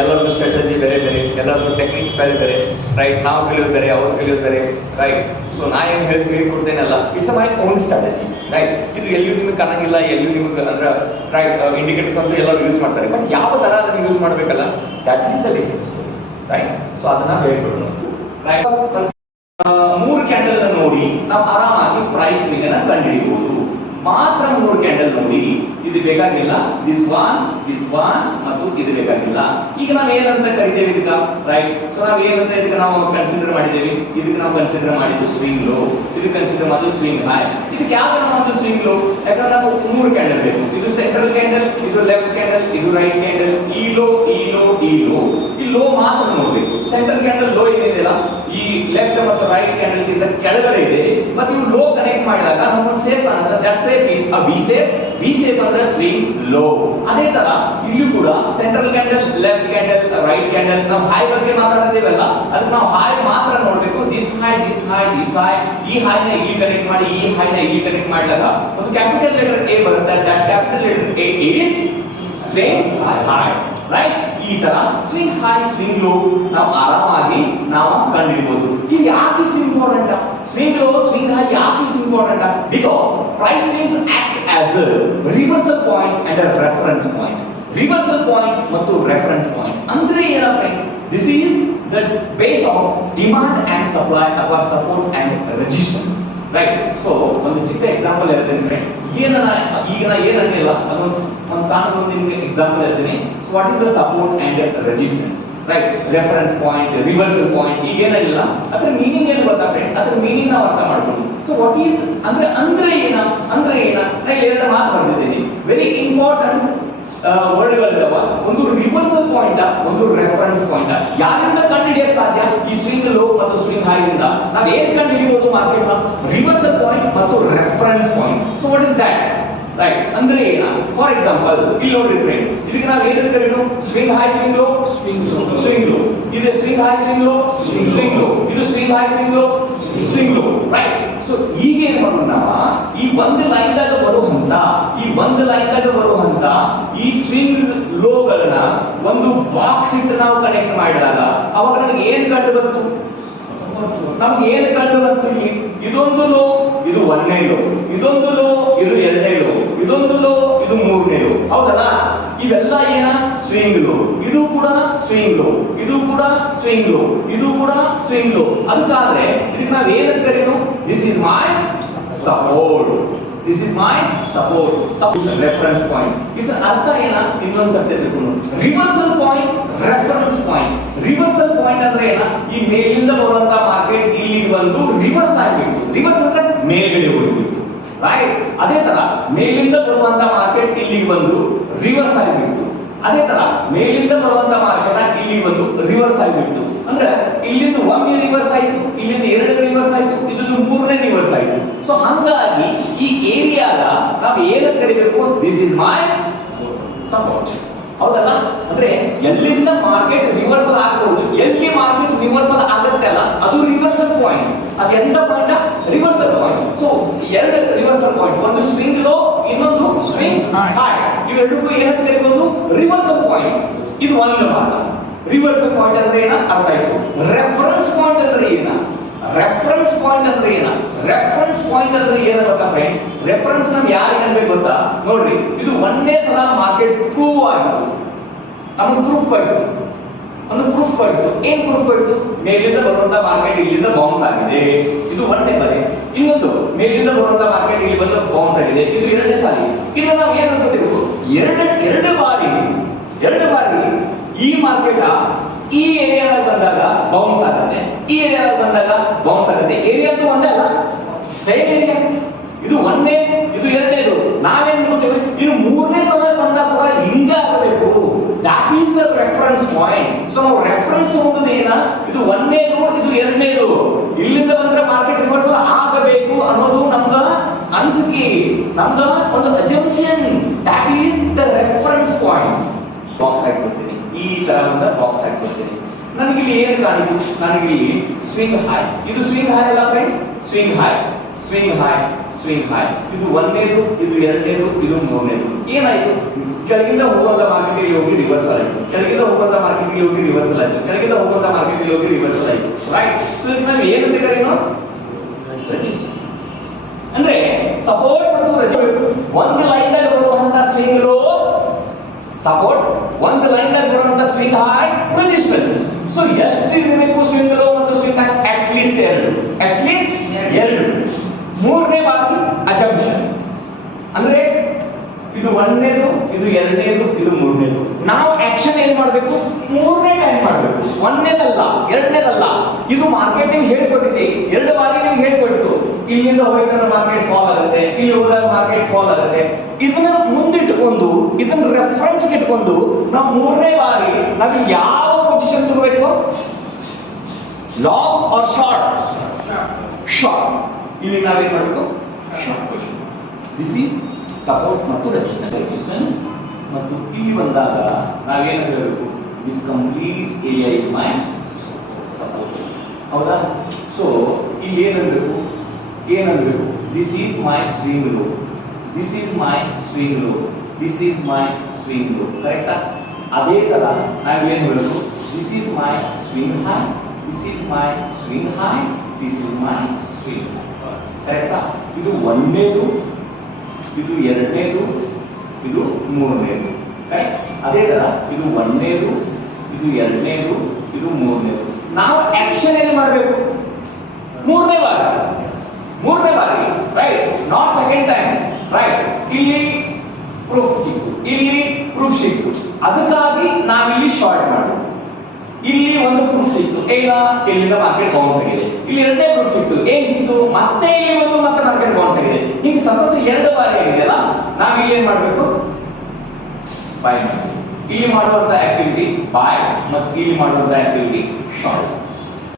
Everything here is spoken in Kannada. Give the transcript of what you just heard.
ಎಲ್ಲರದ್ದು ಸ್ಟ್ರಾಟಜಿ ಬೇರೆ ಬೇರೆ, ಎಲ್ಲರದ್ದು ಟೆಕ್ನಿಕ್ಸ್ ಬೇರೆ ಬೇರೆ. ರೈಟ್ ನಾವು ಕಲಿಯೋದು ಬೇರೆ ಅವ್ರು ಕಲಿಯೋದು ಬೇರೆ ರೈಟ್ ಸೊ ನಾ ಏನು ಹೇಳಿ ಹೇಳ್ಕೊಡ್ತೇನಲ್ಲ it's my own strategy right ಇದು ಎಲ್ಲಿಯೂ ನಿಮಗೆ ಕಾಣಂಗಿಲ್ಲ, ಎಲ್ಲಿಯೂ ನಿಮಗೆ ಅಂದ್ರೆ ರೈಟ್ ಇಂಡಿಕೇಟರ್ಸ್ ಅಂತ ಎಲ್ಲರೂ ಯೂಸ್ ಮಾಡ್ತಾರೆ. ಬಟ್ ಯಾವ ತರ ಅದನ್ನು ಯೂಸ್ ಮಾಡಬೇಕಲ್ಲ that is the right so ಅದನ್ನ ಹೇಳ್ಕೊಡೋಣ. ರೈಟ್ ಮೂರು ಕ್ಯಾಂಡಲ್ ನೋಡಿ, ನಾವು ಆರಾಮಾಗಿ ಪ್ರೈಸ್ ನಿಗನ ಕಂಡುಹಿಡಿಯಬಹುದು ಮಾತ್ರ ಮೂರು ಕ್ಯಾಂಡಲ್ ನೋಡಿ ಬೇಕಾಗಿಲ್ಲ. ದಿಸ್ ವಾನ್ ದಿಸ್ ವಾನ್ ಮತ್ತು ಇದು ಬೇಕಾಗಿಲ್ಲ. ಈಗ ನಾವು ಏನಂತ ಕರಿತೇವೆ ಇದಕ್ಕ? ರೈಟ್ ಸೊ ನಾವು ಏನಂತ ಇದಕ್ಕೆ ನಾವು ಕನ್ಸಿಡರ್ ಮಾಡಿದ್ದೇವೆ? ಇದಕ್ಕೆ ನಾವು ಕನ್ಸಿಡರ್ ಮಾಡಿದ್ದು ಸ್ವಿಂಗ್ ಲೋ ಇದು ಕನ್ಸಿಡರ್ ಮಾಡಿದ್ದು ಸ್ವಿಂಗ್ ಹೈ ಇದಕ್ಕೆ ಯಾವ ನಾವು ಸ್ವಿಂಗ್ ಲೋ ಯಾಕಂದ್ರೆ ನಾವು ಮೂರು ಕ್ಯಾಂಡಲ್ ಬೇಕು. ಇದು ಸೆಂಟ್ರಲ್ ಕ್ಯಾಂಡಲ್ ಇದು ಲೆಫ್ಟ್ ಕ್ಯಾಂಡಲ್ ಇದು ರೈಟ್ ಕ್ಯಾಂಡಲ್ ಈ ಲೋ ಈ ಲೋ ಈ ಲೋ ಈ ಲೋ ಮಾತ್ರ ನೋಡ್ಬೇಕು. ಸೆಂಟ್ರಲ್ ಕ್ಯಾಂಡಲ್ ಲೋ ಏನಿದೆಯಲ್ಲ? ಈ ಲೆಫ್ಟ್ ಮತ್ತು ರೈಟ್ ಕ್ಯಾಂಡಲ್ ಕೆಳಗಡೆ ಇದೆ. ಮತ್ತು ಇವು ಲೋ ಕನೆಕ್ಟ್ ಮಾಡಿದಾಗ ನಮ್ಗೊಂದು ಬರುತ್ತೆ that shape is a V shape V shape ಅಂದ್ರೆ ಸ್ವಿಂಗ್ ಲೋ ಅದೇ ತರ ಇಲ್ಲೂ ಕೂಡ central candle left candle right candle ನಾವು ಹೈ ಬಗ್ಗೆ ಮಾತಾಡ್ತೀವಲ್ಲ ಅದಕ್ಕೆ ನಾವು ಹೈ ಮಾತ್ರ ನೋಡ್ಬೇಕು. This high this high this high ಈ ಹೈ ನ ಇಲ್ಲಿ ಕನೆಕ್ಟ್ ಮಾಡಿ, ಈ ಹೈ ನ ಇಲ್ಲಿ ಕನೆಕ್ಟ್ ಮಾಡಿದಾಗ ಒಂದು ಕ್ಯಾಪಿಟಲ್ ಲೆಟರ್ ಎ ಬರುತ್ತೆ. That capital letter A is swing high right ಈ ತರ ಸ್ವಿಂಗ್ ಹೈ ಸ್ವಿಂಗ್ ಲೋ ನಾವು ಆರಾಮಾಗಿ ನಾವು ಕಂಡುಹಿಡಿಬಹುದು ಇದು ಯಾಕೆ ಇಷ್ಟು important swing low swing high ಯಾಕೆ ಇಷ್ಟು important because price swings act as reversal point and reference point reversal point ಮತ್ತು ರೆಫರೆನ್ಸ್ ಪಾಯಿಂಟ್ ಅಂದ್ರೆ ಏನ friends this is the base of demand and supply ಅಥವಾ support and resistance right so ಒಂದು ಚಿಕ್ಕ ಎಕ್ಸಾಂಪಲ್ ಹೇಳ್ತೇನೆ ಫ್ರೆಂಡ್ಸ್ ಏನ ಈಗ ನಾ ಏನನ್ನಿಲ್ಲ ಅದೊಂದು ಒಂದು ಸಣ್ಣ ಒಂದು ನಿಮಗೆ ಎಕ್ಸಾಂಪಲ್ ಹೇಳ್ತೀನಿ. What is the support and resistance right reference point reversal point ಈಗ ಏನಿಲ್ಲ ಅದ್ರ ಮೀನಿಂಗ್ ಏನು ಗೊತ್ತಾ ಫ್ರೆಂಡ್ಸ್ ಅದ್ರ ಮೀನಿಂಗ್ ನಾವು ಅರ್ಥ ಮಾಡ್ಬೋದು ಸೊ ವಾಟ್ ಈಸ್ ಅಂದ್ರೆ ಅಂದ್ರೆ ಏನ ಅಂದ್ರೆ ಏನ? ನಾ ಎರಡು ಮಾತು ಬರ್ದಿದ್ದೀನಿ. ವೆರಿ ಇಂಪಾರ್ಟೆಂಟ್ ವರ್ಡ್ಗಳಿದಾವ. ಒಂದು ರಿವರ್ಸಲ್ ಪಾಯಿಂಟ್ ಒಂದು ರೆಫರೆನ್ಸ್ ಪಾಯಿಂಟ್ ಯಾರಿಂದ ಕಂಡುಹಿಡಿಯಕ್ಕೆ ಸಾಧ್ಯ? ಈ ಸ್ವಿಂಗ್ ಲೋ ಮತ್ತು ನಾವು ಏನ್ ಏನ್ ಕಂಡುಹಿಡಿಯಬಹುದು ಮಾರ್ಕೆಟ್ನ? ರಿವರ್ಸಲ್ ಪಾಯಿಂಟ್ ಮತ್ತು reference point so what is that right ಅಂದ್ರೆ ಏನ? ಫಾರ್ ಎಕ್ಸಾಂಪಲ್ ಇಲ್ಲಿ ನೋಡ್ರಿ ಫ್ರೆಂಡ್ಸ್ ಇದಕ್ಕೆ ನಾವು ಏನ್ ಕರೀನು swing high swing low swing low swing low ಇದು swing high swing low swing low ಇದು swing high swing low swing low right so ಈಗ ಏನ್ ಮಾಡೋಣ ನಾವ? ಈ ಒಂದು ಲೈನ್ ದಾಗ ಬರೋ ಹಂತ ಈ ಒಂದು ಲೈನ್ ದಾಗ ಬರೋ ಹಂತ ಈ ಸ್ವಿಂಗ್ ಲೋಗಳನ್ನ ಒಂದು ಬಾಕ್ಸ್ ಇಟ್ಟು ನಾವು ಕನೆಕ್ಟ್ ಮಾಡಿದಾಗ ಅವಾಗ ನಮಗೆ ಏನ್ ಕಂಡು ಬಂತು ನಮ್ಗೆ ಏನ್ ಕಂಡು ಬಂತು ಇದೊಂದು ಲೋ, ಇದು ಒಂದನೇ ಲೋ. ಇದೊಂದು ಲೋ, ಇದು ಎರಡನೇ ಲೋ. ಇದೊಂದು ಲೋ, ಇದು ಮೂರನೇ ಲೋ. ಹೌದಲ್ಲ? ಇವೆಲ್ಲ ಏನ? Swing low. ಇದು ಕೂಡ ಸ್ವಿಂಗ್ ಲೋ. ಇದು ಕೂಡ ಸ್ವಿಂಗ್ ಲೋ. ಇದು ಕೂಡ ಸ್ವಿಂಗ್ ಲೋ. ಅದಕ್ಕಾದ್ರೆ, ಇದಕ್ಕೆ ನಾವ್ ಏನಂತ ಕರೀನು this is my support this is my support reference point ಇದರ ಅರ್ಥ ಏನ? ಇನ್ನೊಂದು ಸತ್ಯ ತಿಳ್ಕೊಂಡು reversal point reference point reversal point ಅಂದ್ರೆ ಏನ? ಈ ಮೇಲಿಂದ ಬರುವಂತ ಮಾರ್ಕೆಟ್ ಇಲ್ಲಿ ಬಂದು ರಿವರ್ಸ್ ಆಗಿಬಿಟ್ಟು ರಿವರ್ಸ್ ಅಂದ್ರೆ ಮೇಲ್ಗಡೆ ಹೋಗ್ಬಿಟ್ಟು ರೈಟ್ ಅದೇ ತರ ಮೇಲಿಂದ ಬರುವಂತ ಮಾರ್ಕೆಟ್ ಇಲ್ಲಿಗೆ ಬಂದು ರಿವರ್ಸ್ ಆಗಿಬಿಟ್ಟು ಅದೇ ತರ ಮೇಲಿಂದ ಬರುವಂತ ಮಾರ್ಕೆಟ್ ಇಲ್ಲಿ ಬಂದು ರಿವರ್ಸ್ ಆಗಿಬಿಟ್ಟು ಅಂದ್ರೆ ಇಲ್ಲಿಂದ ಒಮ್ಮೆ ರಿವರ್ಸ್ ಆಯ್ತು, ಇಲ್ಲಿಂದ ಎರಡು ರಿವರ್ಸ್ ಆಯ್ತು ಇದು ಮೂರನೇ ರಿವರ್ಸ್ ಆಯ್ತು. ಸೊ ಹಂಗಾಗಿ ಈ ಏರಿಯಾದ ನಾವು ಏನಂತ ಕರಿಬೇಕು ದಿಸ್ ಇಸ್ ಮೈ ಸಪೋರ್ಟ್ ಹೌದಲ್ಲ? ಅಂದ್ರೆ ಎಲ್ಲಿಂದ ಮಾರ್ಕೆಟ್ ರಿವರ್ಸಲ್ ಆಗ್ಬಹುದು ಎಲ್ಲಿ ಮಾರ್ಕೆಟ್ ರಿವರ್ಸಲ್ ಆಗುತ್ತೆ ಅಲ್ಲ ಅದು ರಿವರ್ಸಲ್ ಪಾಯಿಂಟ್ ಅದು ಎಂತ ಪಾಯಿಂಟ್ ರಿವರ್ಸಲ್ ಪಾಯಿಂಟ್ ಸೊ ಎರಡು ರಿವರ್ಸಲ್ ಪಾಯಿಂಟ್ ಒಂದು ಸ್ವಿಂಗ್ ಲೋ ಇನ್ನೊಂದು ಸ್ವಿಂಗ್ ಹೈ ಇವೆರಡಕ್ಕೂ ಏನಂತ ಕರಿಬಹುದು ರಿವರ್ಸಲ್ ಪಾಯಿಂಟ್ ಇದು ಒಂದು ಭಾಗ ರಿವರ್ಸಲ್ ಪಾಯಿಂಟ್ ಅಂದ್ರೆ ಏನ? ಅರ್ಥ ಆಯ್ತು. ರೆಫರೆನ್ಸ್ ಪಾಯಿಂಟ್ ಅಂದ್ರೆ ಏನ? ರೆಫರೆನ್ಸ್ ಪಾಯಿಂಟ್ ಅಂದ್ರೆ ಏನ? ರೆಫರೆನ್ಸ್ ಪಾಯಿಂಟ್ ಅಂದ್ರೆ ಏನ ಗೊತ್ತಾ ಫ್ರೆಂಡ್ಸ್ ರೆಫರೆನ್ಸ್ ನಮ್ಗೆ ಯಾರಿಗೆ ಅನ್ಬೇಕು ಗೊತ್ತಾ? ನೋಡ್ರಿ, ಇದು ಒಂದೇ ಸಲ ಮಾರ್ಕೆಟ್ ಪ್ರೂವ್ ಆಯ್ತು. ನಮ್ಗೆ ಪ್ರೂಫ್ ಕೊಡ್ತು. ಒಂದು ಪ್ರೂಫ್ ಕೊಡ್ತು. ಏನ್ ಪ್ರೂಫ್ ಕೊಡ್ತು? ಮೇಲಿಂದ ಬರುವಂತ ಮಾರ್ಕೆಟ್ ಇಲ್ಲಿಂದ ಬೌನ್ಸ್ ಆಗಿದೆ. ಇದು ಒಂದೇ ಬಾರಿ. ಇನ್ನೊಂದು, ಮೇಲಿಂದ ಬರುವಂತ ಮಾರ್ಕೆಟ್ ಇಲ್ಲಿ ಬಂದ ಬೌನ್ಸ್ ಆಗಿದೆ. ಇದು ಎರಡನೇ ಸಾಲಿ ಇನ್ನು ನಾವು ಏನಂತ ಎರಡು ಎರಡು ಬಾರಿ ಎರಡು ಬಾರಿ ಈ ಮಾರ್ಕೆಟ್ ಈ ಏರಿಯಾದಾಗ ಬಂದಾಗ ಬೌನ್ಸ್ ಆಗುತ್ತೆ. ಈ ಏರಿಯಾದಾಗ ಬಂದಾಗ ಬೌನ್ಸ್ ಆಗುತ್ತೆ. ಏರಿಯಾ ಅಂತೂ ಒಂದೇ ಅಲ್ಲ ಸೇಮ್ ಏರಿಯಾ ಇದು ಒಂದೇ, ಇದು ಎರಡನೇದು. ನಾವೇನ್ ಅನ್ಕೋತೇವೆ? ಇನ್ನು ಮೂರನೇ ಸಲ ಬಂದಾಗ ಕೂಡ ಹಿಂಗೆ ಆಗಬೇಕು. That is the reference point so ನಾವು ರೆಫರೆನ್ಸ್ ತಗೊಂಡು ಏನ? ಇದು ಒಂದನೇದು ಇದು ಎರಡನೇದು. ಇಲ್ಲಿಂದ ಬಂದ್ರೆ ಮಾರ್ಕೆಟ್ ರಿವರ್ಸಲ್ ಆಗಬೇಕು ಅನ್ನೋದು ನಮ್ದ ಅನಿಸಿಕೆ, ನಮ್ದ ಒಂದು ಅಜೆನ್ಷನ್ that is the reference point box ಹಾಕ್ಬಿಡ್ತೀನಿ ಈ ಒಂದು ಬಾಕ್ಸ್ ಹಾಕ್ಬಿಡ್ತೀನಿ. ನನಗೆ ಇಲ್ಲಿ ಏನು ಕಾಣಿತು ನನಗೆ ಇಲ್ಲಿ ಸ್ವಿಂಗ್ ಹೈ ಇದು ಸ್ವಿಂಗ್ ಹೈ ಅಲ್ಲ friends swing high swing high swing high ಇದು ಒಂದನೇದು ಇದು ಎರಡನೇದು ಇದು ಮೂರನೇದು. ಏನಾಯ್ತು? ಕೆಳಗಿಂದ ಹೋಗುವಂತ ಮಾರ್ಕೆಟ್ಗೆ ಹೋಗಿ ರಿವರ್ಸಲ್ ಆಯ್ತು. ಕೆಳಗಿಂದ ಹೋಗುವಂತ ಮಾರ್ಕೆಟ್ಗೆ ಹೋಗಿ ರಿವರ್ಸಲ್ ಆಯ್ತು. ಕೆಳಗಿಂದ ಹೋಗುವಂತ ಮಾರ್ಕೆಟ್ಗೆ ಹೋಗಿ ರಿವರ್ಸಲ್ ಆಯ್ತು. ರೈಟ್ ಸೊ ಇದು ನಾವು ಏನು ಬೇಕಾರೇನು ಅಂದ್ರೆ ಸಪೋರ್ಟ್ ಮತ್ತು ರಜೆ ಒಂದು ಲೈನ್ ಅಲ್ಲಿ ಬರುವಂತ ಸ್ವಿಂಗ್ ಸಪೋರ್ಟ್ ಒಂದು ಲೈನ್ನಲ್ಲಿ ಬರುವಂತ ಸ್ವಿಂಗ್ ಹೈ ರೆಸಿಸ್ಟೆನ್ಸ್ ಸೊ ಎಷ್ಟು ಇರಬೇಕು ಸ್ವೀಟ್ ಲೋ ಮತ್ತು ಸ್ವಿಂಗ್ ಹೈ ಅಟ್ ಲೀಸ್ಟ್ ಎರಡು. ಅಟ್ ಲೀಸ್ಟ್ ಎರಡು. ಮೂರನೇ ಬಾರಿ ಅಜಂಪ್ಷನ್ ಅಂದ್ರೆ ಇದು ಒಂದನೇದು ಇದು ಎರಡನೇದು ಇದು ಮೂರನೇದು. ನಾವು ಆಕ್ಷನ್ ಏನ್ ಮಾಡಬೇಕು? ಮೂರನೇ ಟೈಮ್ ಮಾಡಬೇಕು. ಒಂದನೇದಲ್ಲ ಎರಡನೇದಲ್ಲ. ಇದು ಮಾರ್ಕೆಟಿಂಗ್ ಹೇಳ್ಕೊಟ್ಟಿದೆ. ಎರಡು ಬಾರಿ ನಿಮ್ಗೆ ಹೇಳ್ಕೊಟ್ಟು ಇಲ್ಲಿಂದ ಹೋಯ್ತಂದ್ರೆ ಮಾರ್ಕೆಟ್ ಫಾಲ್ ಆಗುತ್ತೆ, ಇಲ್ಲಿ ಹೋದಾಗ ಮಾರ್ಕೆಟ್ ಫಾಲ್ ಆಗುತ್ತೆ. ಇದನ್ನ ಮುಂದಿಟ್ಕೊಂಡು, ಇದನ್ನ ರೆಫರೆನ್ಸ್ ಇಟ್ಕೊಂಡು ನಾವು ಮೂರನೇ ಬಾರಿ ನಾವು ಯಾವ ಪೊಸಿಷನ್ ತಗೋಬೇಕು? ಲಾಂಗ್ ಆರ್ ಶಾರ್ಟ್ ಶಾರ್ಟ್ ಇಲ್ಲಿ ನಾವೇನ್ ಮಾಡಬೇಕು? Short position this is support ಮತ್ತು ರೆಸಿಸ್ಟೆನ್ಸ್ ರೆಸಿಸ್ಟೆನ್ಸ್ ಮತ್ತು ಇಲ್ಲಿ ಬಂದಾಗ ನಾವೇನು ಹೇಳಬೇಕು? This complete area is my support ಹೌದಾ? ಸೊ ಇಲ್ಲಿ ಏನನ್ಬೇಕು ಏನನ್ಬೇಕು this is my swing low this is my swing low this is my swing low ಕರೆಕ್ಟಾ ಅದೇ ಥರ ನಾವೇನು ಹೇಳೋದು? This is my swing high this is my swing high this is my swing ಕರೆಕ್ಟಾ ಇದು ಒಂದನೇದು ಇದು ಎರಡನೇದು ಇದು ಮೂರನೇದು ರೈಟ್ ಅದೇ ತರ ಇದು ಒಂದನೇದು ಇದು ಎರಡನೇದು ಇದು ಮೂರನೇದು ನಾವು ಆಕ್ಷನ್ ಏನು ಮಾಡಬೇಕು ಮೂರನೇ ಬಾರಿ ಮೂರನೇ ಬಾರಿ right not second time right ಇಲ್ಲಿ ಪ್ರೂಫ್ ಸಿಕ್ಕು ಇಲ್ಲಿ ಪ್ರೂಫ್ ಸಿಕ್ಕು ಅದಕ್ಕಾಗಿ ನಾವಿಲ್ಲಿ ಶಾರ್ಟ್ ಮಾಡಬೇಕು ಇಲ್ಲಿ ಒಂದು ಪ್ರೂಫ್ ಸಿಕ್ತು ಏನ? ಇಲ್ಲಿಂದ ಮಾರ್ಕೆಟ್ ಬೌನ್ಸ್ ಆಗಿದೆ. ಇಲ್ಲಿ ಎರಡನೇ ಪ್ರೂಫ್ ಸಿಕ್ತು ಏನ್ ಸಿಕ್ತು ಮತ್ತೆ ಇಲ್ಲಿ ಒಂದು ಮತ್ತೆ ಮಾರ್ಕೆಟ್ ಬೌನ್ಸ್ ಆಗಿದೆ. ಹಿಂಗೆ ಸತತ ಎರಡು ಬಾರಿ ಆಗಿದೆಯಲ್ಲ ನಾವು ಇಲ್ಲಿ ಏನ್ ಮಾಡಬೇಕು? ಬಾಯ್ ಇಲ್ಲಿ ಮಾಡುವಂತ ಆಕ್ಟಿವಿಟಿ ಬಾಯ್ ಮತ್ತು ಇಲ್ಲಿ ಮಾಡುವಂತ ಆಕ್ಟಿವಿಟಿ ಶಾರ್ಟ್